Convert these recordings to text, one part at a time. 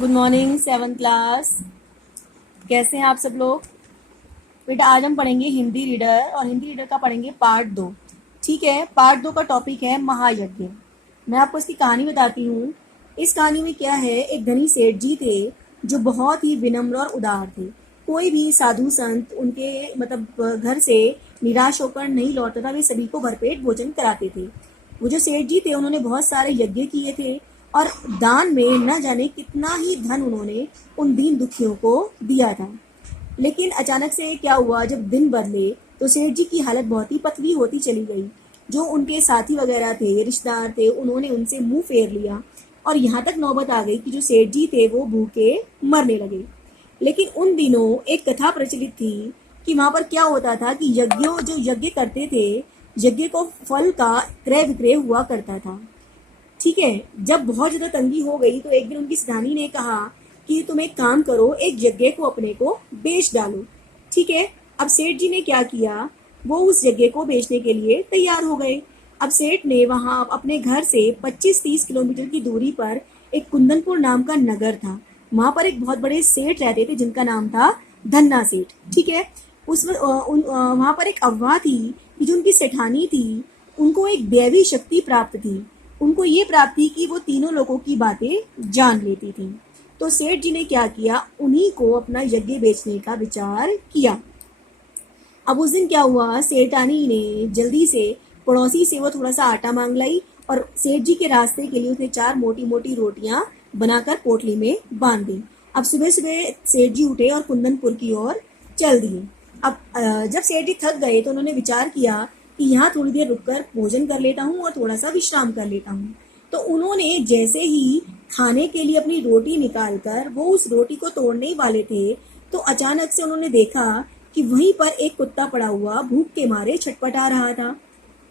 Good morning 7th class. कैसे हैं आप सब लोग? बेटा आज हम पढ़ेंगे हिंदी रीडर और हिंदी रीडर का पढ़ेंगे पार्ट 2। ठीक है, पार्ट 2 का टॉपिक है महायज्ञ। मैं आपको इसकी कहानी बताती हूँ। इस कहानी में क्या है, एक धनी सेठ जी थे जो बहुत ही विनम्र और उदार थे। कोई भी साधु संत उनके घर से निराश होकर नहीं लौटता था। वे सभी को भरपेट भोजन कराते थे। वो जो सेठ जी थे उन्होंने बहुत सारे यज्ञ किए थे और दान में न जाने कितना ही धन उन्होंने उन दीन दुखियों को दिया था। लेकिन अचानक से क्या हुआ, जब दिन बदले तो सेठ जी की हालत बहुत ही पतली होती चली गई। जो उनके साथी वगैरह थे, रिश्तेदार थे, उन्होंने उनसे मुंह फेर लिया और यहाँ तक नौबत आ गई कि जो सेठ जी थे वो भूखे मरने लगे। लेकिन उन दिनों एक कथा प्रचलित थी कि वहां पर क्या होता था कि जो यज्ञ करते थे, यज्ञ को फल का क्रय विक्रय हुआ करता था। ठीक है, जब बहुत ज्यादा तंगी हो गई तो एक दिन उनकी सेनानी ने कहा कि तुम एक काम करो, एक यज्ञ को अपने को बेच डालो। ठीक है, अब सेठ जी ने क्या किया, वो उस यज्ञ को बेचने के लिए तैयार हो गए। अब सेठ ने वहां अपने घर से 25-30 किलोमीटर की दूरी पर एक कुंदनपुर नाम का नगर था। वहां पर एक बहुत बड़े सेठ रहते थे जिनका नाम था धन्ना सेठ। ठीक है, वहां पर एक अफवाह थी कि जो उनकी सेठानी थी उनको एक दैवी शक्ति प्राप्त थी। उनको ये प्राप्त थी कि वो तीनों लोगों की बातें जान लेती थी। तो सेठ जी ने क्या किया, उन्हीं को अपना यज्ञ बेचने का विचार किया। अब उस दिन क्या हुआ, सेठानी ने जल्दी से पड़ोसी से वो थोड़ा सा आटा मांग लाई और सेठ जी के रास्ते के लिए उसने 4 मोटी मोटी रोटियां बनाकर पोटली में बांध दी। अब सुबह सुबह सेठ जी उठे और कुंदनपुर की ओर चल दिए। अब जब सेठ जी थक गए तो उन्होंने विचार किया कि यहाँ थोड़ी देर रुककर भोजन कर लेता हूँ और थोड़ा सा विश्राम कर लेता हूँ। तो उन्होंने जैसे ही खाने के लिए अपनी रोटी निकालकर वो उस रोटी को तोड़ने ही वाले थे तो अचानक से उन्होंने देखा कि वहीं पर एक कुत्ता पड़ा हुआ भूख के मारे छटपटा रहा था।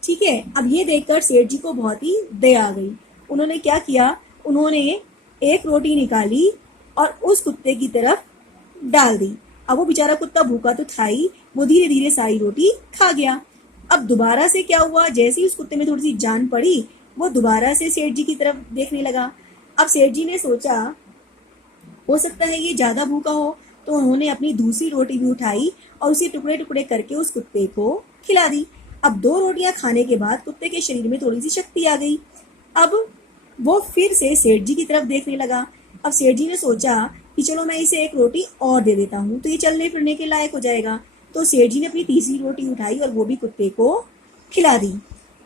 ठीक है, अब ये देखकर सेठ जी को बहुत ही दया आ गई। उन्होंने क्या किया, उन्होंने एक रोटी निकाली और उस कुत्ते की तरफ डाल दी। अब वो बेचारा कुत्ता भूखा तो था ही, वो धीरे धीरे सारी रोटी खा गया। अब दोबारा से क्या हुआ, जैसे ही उस कुत्ते में थोड़ी सी जान पड़ी वो दोबारा से सेठ जी की तरफ देखने लगा। अब सेठ जी ने सोचा हो सकता है ये ज्यादा भूखा हो, तो उन्होंने अपनी दूसरी रोटी भी उठाई और उसे टुकड़े टुकड़े करके उस कुत्ते को खिला दी। अब 2 रोटियां खाने के बाद कुत्ते के शरीर में थोड़ी सी शक्ति आ गई। अब वो फिर से सेठ जी की तरफ देखने लगा। अब सेठ जी ने सोचा कि चलो मैं इसे एक रोटी और दे देता हूँ तो ये चलने फिरने के लायक हो जाएगा। तो सेठ जी ने अपनी तीसरी रोटी उठाई और वो भी कुत्ते को खिला दी।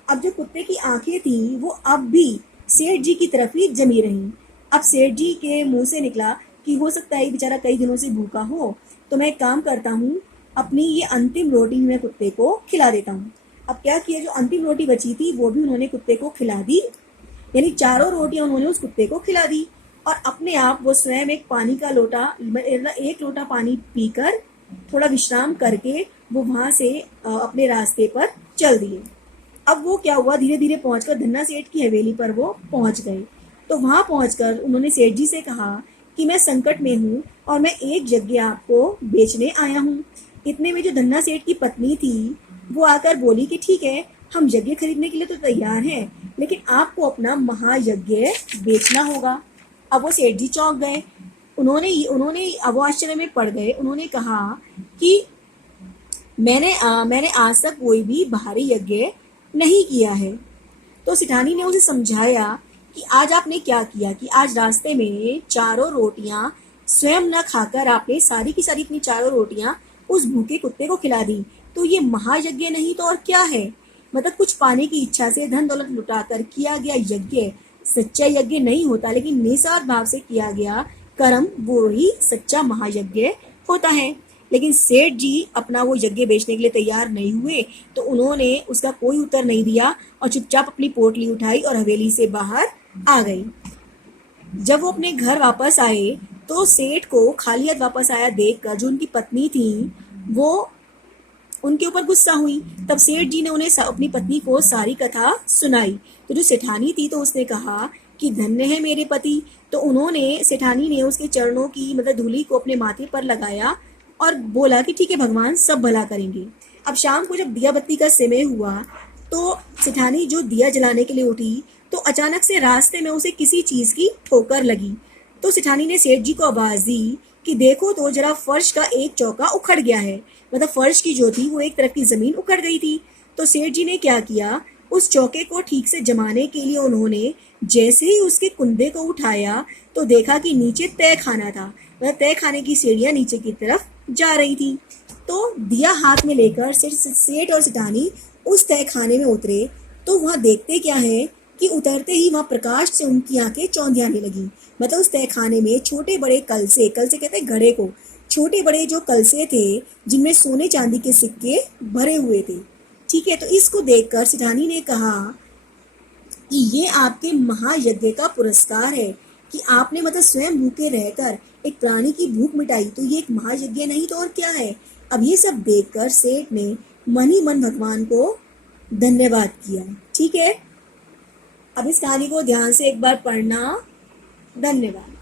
अब जो कुत्ते की आंखें थी वो अब भी सेठ जी की तरफ ही जमी रहीं। अब सेठ जी के मुंह से निकला कि हो सकता है बेचारा कई दिनों से भूखा हो, तो मैं एक काम करता हूँ, अपनी ये अंतिम रोटी मैं कुत्ते को खिला देता हूँ। अब क्या किया, जो अंतिम रोटी बची थी वो भी उन्होंने कुत्ते को खिला दी। यानी 4 रोटियां उन्होंने उस कुत्ते को खिला दी और अपने आप वो स्वयं एक पानी का लोटा, 1 लोटा पानी पीकर थोड़ा विश्राम करके वो वहां से अपने रास्ते पर चल दिए। अब वो क्या हुआ, धीरे धीरे पहुंचकर धन्ना सेठ की हवेली पर वो पहुंच गए। तो वहां पहुंचकर उन्होंने सेठ जी से कहा कि मैं संकट में हूँ और मैं एक यज्ञ आपको बेचने आया हूँ। इतने में जो धन्ना सेठ की पत्नी थी वो आकर बोली कि ठीक है, हम यज्ञ खरीदने के लिए तो तैयार हैं, लेकिन आपको अपना महायज्ञ बेचना होगा। अब वो सेठ जी चौंक गए। उन्होंने अब वो आश्चर्य में पड़ गए। उन्होंने कहा कि मैंने आज तक कोई भी बाहरी यज्ञ नहीं किया है। तो सेठानी ने उसे समझाया कि आज आपने क्या किया कि आज रास्ते में 4 रोटियां स्वयं न खाकर आपने सारी की सारी अपनी 4 रोटियां उस भूखे कुत्ते को खिला दी। तो ये महायज्ञ नहीं तो और क्या है। मतलब कुछ पाने की इच्छा से धन दौलत लुटाकर किया गया यज्ञ सच्चा यज्ञ नहीं होता, लेकिन निस्वार्थ भाव से किया गया कर्म वो ही सच्चा महायज्ञ होता है। लेकिन सेठ जी अपना वो यज्ञ बेचने के लिए तैयार नहीं हुए, तो उन्होंने उसका कोई उत्तर नहीं दिया और चुपचाप अपनी पोटली उठाई और हवेली से बाहर आ गई। जब वो अपने घर वापस आए तो सेठ को खाली हाथ वापस आया देखकर जो उनकी पत्नी थी वो उनके ऊपर गुस्सा हुई। तब सेठ जी ने उन्हें अपनी पत्नी को सारी कथा सुनाई। तो जो सेठानी थी तो उसने कहा कि धन्य है मेरे पति। तो सेठानी ने उसके चरणों की धूली को अपने माथे पर लगाया और बोला कि ठीक है भगवान सब भला करेंगे। अब शाम को जब दिया बत्ती का समय हुआ तो सेठानी जो दिया जलाने के लिए उठी तो अचानक से रास्ते में उसे किसी चीज की ठोकर लगी। तो सेठानी ने सेठ जी को आवाज दी कि देखो तो जरा फर्श का एक चौका उखड़ गया है। मतलब फर्श की जो थी वो एक तरफ की जमीन उखड़ गई थी। तो सेठ जी ने क्या किया, उस चौके को ठीक से जमाने के लिए उन्होंने जैसे ही उसके कुंदे को उठाया तो देखा कि नीचे तय खाना था। मतलब तय खाने की सीढ़ियां नीचे की तरफ जा रही थी। तो दिया हाथ में लेकर सेठ और सेठानी उस तय खाने में उतरे। तो वहाँ देखते क्या है कि उतरते ही वहाँ प्रकाश से उनकी आंखें चौंधियाने लगी। मतलब उस तय खाने में छोटे बड़े कलसे कहते हैं घड़े को, छोटे बड़े जो कलसे थे जिनमें सोने चांदी के सिक्के भरे हुए थे। ठीक है, तो इसको देखकर सेठानी ने कहा कि ये आपके महायज्ञ का पुरस्कार है कि आपने मतलब स्वयं भूखे रहकर एक प्राणी की भूख मिटाई, तो ये एक महायज्ञ नहीं तो और क्या है। अब ये सब देखकर सेठ ने मन ही मन भगवान को धन्यवाद किया। ठीक है, अब इस कहानी को ध्यान से एक बार पढ़ना। धन्यवाद।